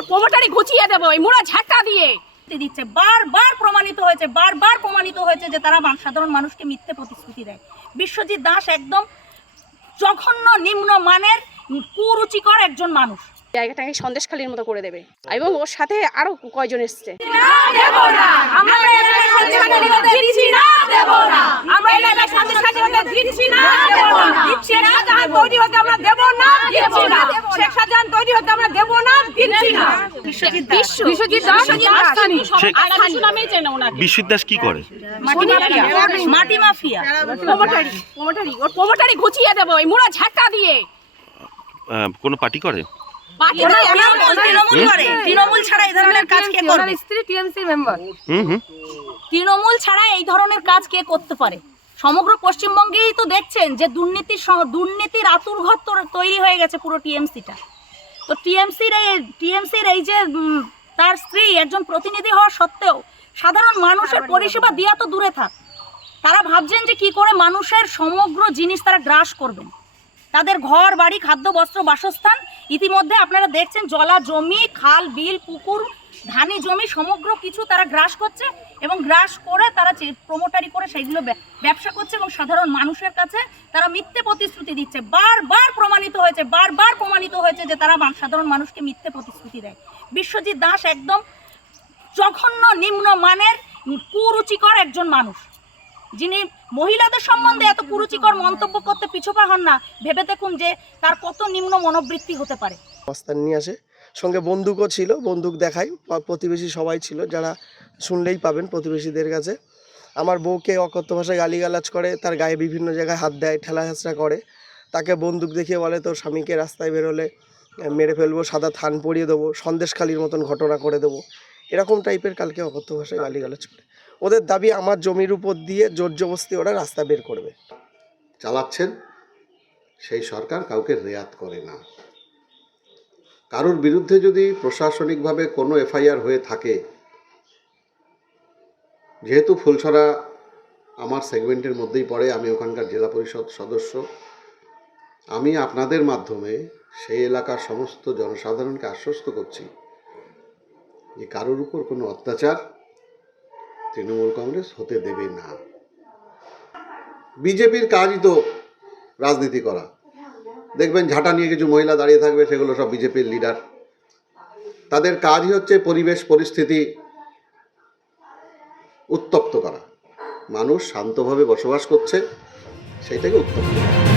ওর কোমরটারি ঘুচিয়ে দেবো এই মুড়া ঝাঁকা দিয়ে। দিচ্ছে বারবার প্রমাণিত হয়েছে বারবার প্রমাণিত হয়েছে যে তারা সাধারণ মানুষকে মিথ্যে প্রতিশ্রুতি দেয়। বিশ্বজিৎ দাস একদম জঘন্য নিম্ন মানের কুরুচিকর একজন মানুষ। জায়গাটাকে সন্দেশখালির মতো করে দেবে। এবং ওর সাথে আরও কয়জন এসছে? আমরা এলাকায় দিচ্ছি না, দেব না। আমরা এলাকায় সন্দেশখালী হতে দিচ্ছি না, দেব না। শেখ শাহজাহান তৈরি হতে আমরা দেব না, দিচ্ছি না। শেখ শাহজাহান তৈরি হতে আমরা দেব না, দিচ্ছি না। বিশ্বজিৎ দাস। বিশ্বজিৎ দাস, রাজধানী। শেখ- নামেই চেনে ওনাকে বিশ্বজিৎ দাস কি করে মাটি মাফিয়া। মাটি মাফিয়া কোমরটারি কোমরটারি ওর কোমরটারি ঘুচিয়ে দেবো এই মুড়া ঝাঁকা দিয়ে কোনো পার্টি করে তৃণমূল তৃণমূল ছাড়া এই ধরনের কাজ কে করবে স্ত্রী TMC member hmm hmm Trinamool ছাড়া এই ধরনের কাজ কে করতে পারে সমগ্র পশ্চিমবঙ্গেই তো দেখছেন যে দুর্নীতির সহ- দুর্নীতির আতুর ঘর তো- তৈরি হয়ে গেছে পুরো টিএমসিটা। তো টিএমসির এই টিএমসির এই যে তার স্ত্রী একজন প্রতিনিধি হওয়া সত্ত্বেও সাধারণ মানুষের পরিষেবা দেওয়া তো দূরে থাক। তারা ভাবছেন যে কি করে মানুষের সমগ্র জিনিস তারা গ্রাস করবেন। তাদের ঘর, বাড়ি, খাদ্য, বস্ত্র, বাসস্থান ইতিমধ্যে আপনারা দেখছেন জলা জমি খাল, বিল, পুকুর ধানি জমি সমগ্র কিছু তারা গ্রাস করছে এবং গ্রাস করে তারা প্রমোটারি করে সেইগুলো ব্যবসা করছে এবং সাধারণ মানুষের কাছে তারা মিথ্যে প্রতিশ্রুতি দিচ্ছে। বারবার প্রমাণিত হয়েছে, বারবার প্রমাণিত হয়েছে যে তারা সাধারণ মানুষকে মিথ্যে প্রতিশ্রুতি দেয়। বিশ্বজিৎ দাস একদম জঘন্য নিম্ন মানের কুরুচিকর একজন মানুষ। যিনি মহিলাদের সম্বন্ধে এত কুরুচিকর মন্তব্য করতে পিছুপা হন না। ভেবে দেখুন যে তার কত নিম্ন মনোবৃত্তি হতে পারে। অবস্থান নিয়ে আসে। সঙ্গে বন্দুকও ছিল বন্দুক দেখাই। প্রতিবেশী সবাই ছিল যারা শুনলেই পাবেন প্রতিবেশীদের কাছে। আমার বউকে অকথ্য ভাষায় গালিগালাজ করে তার গায়ে বিভিন্ন জায়গায় হাত দেয় ঠেলা হেঁচড়া করে। তাকে বন্দুক দেখিয়ে বলে তোর স্বামীকে রাস্তায় বেরোলে মেরে ফেলব সাদা থান পরিয়ে দেবো সন্দেশখালির মতন ঘটনা করে দেবো। এরকম টাইপের কালকে অকথ্য ভাষায় গালিগালাজ করে। ওদের দাবি আমার জমির উপর দিয়ে জোর জবস্তি ওরা রাস্তা বের করবে। চালাচ্ছেন? সেই সরকার কাউকে রেয়াত করে না। কারোর বিরুদ্ধে যদি প্রশাসনিকভাবে কোনো এফআইআর হয়ে থাকে, যেহেতু ফুলছড়া আমার সেগমেন্টের মধ্যেই পড়ে, আমি ওখানকার জেলা পরিষদ সদস্য, আমি আপনাদের মাধ্যমে সেই এলাকার সমস্ত জনসাধারণকে আশ্বস্ত করছি যে কারোর উপর কোনো অত্যাচার তৃণমূল কংগ্রেস হতে দেবে না। বিজেপির কাজই তো রাজনীতি করা। দেখবেন ঝাঁটা নিয়ে কিছু মহিলা দাঁড়িয়ে থাকবে, সেগুলো সব বিজেপির লিডার তাদের কাজই হচ্ছে পরিবেশ, পরিস্থিতি উত্তপ্ত করা। মানুষ শান্তভাবে বসবাস করছে, সেইটাকে উত্তপ্ত করা।